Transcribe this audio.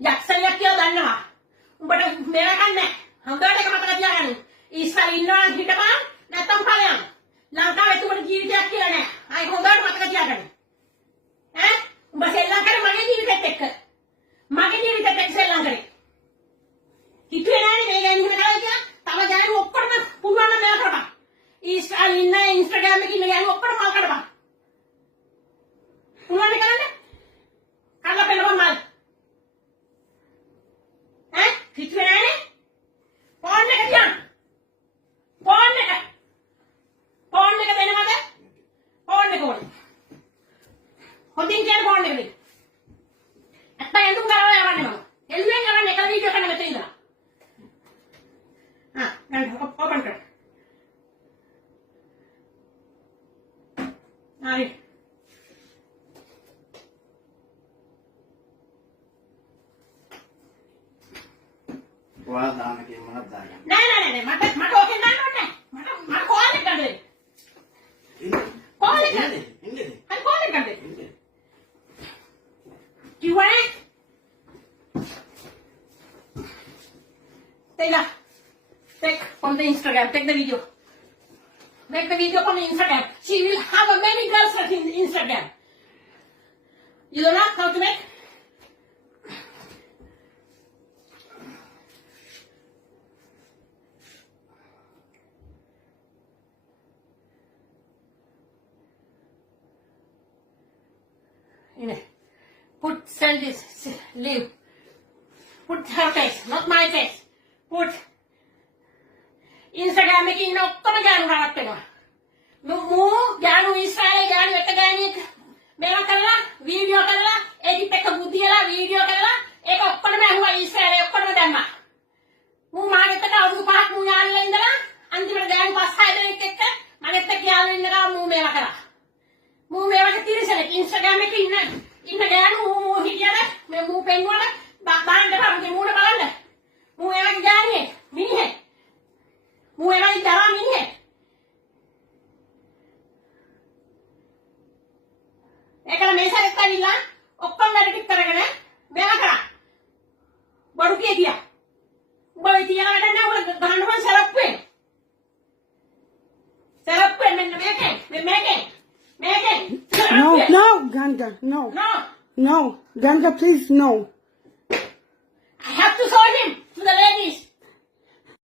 යක්ෂණියක් කියලා දන්නවා. උඹට මේවා කන්නේ. හොඳට එක මතක තියාගන්න. ඉස්සර ඉන්නවා හිටපන් නැත්තම් ඵලයන්. ලංකාවේ තුමට ජීවිතයක් කියලා නෑ. අය හොඳට මතක තියාගන්න. ඈ උඹ සෙල්ලම් කරේ මගේ ජීවිතෙත් එක්ක. මගේ ජීවිතෙත් එක්ක සෙල්ලම් කරේ. හිතුවේ නෑනේ මේ ගෑනු හිම කරලා කියලා. තව ගෑනු ඔක්කොම පුළුවන් නම් මේවා කරපන්. ඉස්සර ඉන්න ඉන්ස්ටාග්‍රෑම් එකේ ඉන්න ගෑනු ඔක්කොම මල් කරපන්. පුළුවන් කරන්නේ? කල්ලා පෙන්නපන් මල්. ඈ හිතුවේ නෑනේ? ෆෝන් එක තියන්න. ෆෝන් එක දෙනවද? ෆෝන් එක ඕනේ. හොඳින් කියන ෆෝන් එක දෙන්න. අත්ත එඳුම් ගාලා යවන්නේ මම. එළුවෙන් යවන්නේ එක වීඩියෝ කරන්න මෙතන ඉඳලා. ගන්න ඕපන් කර. හරි. ඔයා දාන කේ මොනවද දාන්නේ? නෑ මට ඕකෙන් දාන්න ඕනේ නෑ. මට කෝල් එක ගන්න දෙන්න. කෝල් එක ගන්න. ඉන්නේ. හරි කෝල් එක ගන්න දෙන්න. කිව්වනේ? Take from the Instagram. Take the video. Make the video from the Instagram. She will have a many girls in Instagram. You don't know how to make? Send this, leave. Put her face, not my face. Put Instagram එකේ ඉන්න ඔක්කොම ගෑනු රාවත් වෙනවා. මූ ගෑනු ඉස්රායලේ ගෑනු එක ගෑණියෙක් මේවා කරලා වීඩියෝ කරලා එඩිට් එක බුදියලා වීඩියෝ කරලා ඒක ඔක්කොම ඇහුවා ඉස්රායලේ ඔක්කොම දැම්මා. මූ මාගෙත් එක්ක අවුරුදු 5ක් මූ යාළුලා ඉඳලා අන්තිමට ගෑනු 5-6 දෙනෙක් එක්ක මගෙත් එක්ක යාළුවා ඉන්න ගමන් මූ මේවා කරා. මූ මේවා තිරසනෙක් Instagram එකේ ඉන්න ගෑනු මූ හිටියද මේ මූ පෙන්වුවද බලන්න බෑ මූණ බලන්න. මූ ඒවගේ ගෑණියෙක් මිනිහෙක්. මූ ඒවගේ දරා මිනිහෙක්. ඒකල මේ සැරේත් ඇවිල්ලා ඔක්කොම වැඩ ටික කරගෙන මේවා කරා. බඩු කීදියා. උඹ ඔය තියන වැඩ නෑ උඹ ගහන්න බෑ සරප්පුවේ. සරප්පුවේ මෙන්න මේකෙන්. No, Ganga, no. No. No, Ganga, please, no.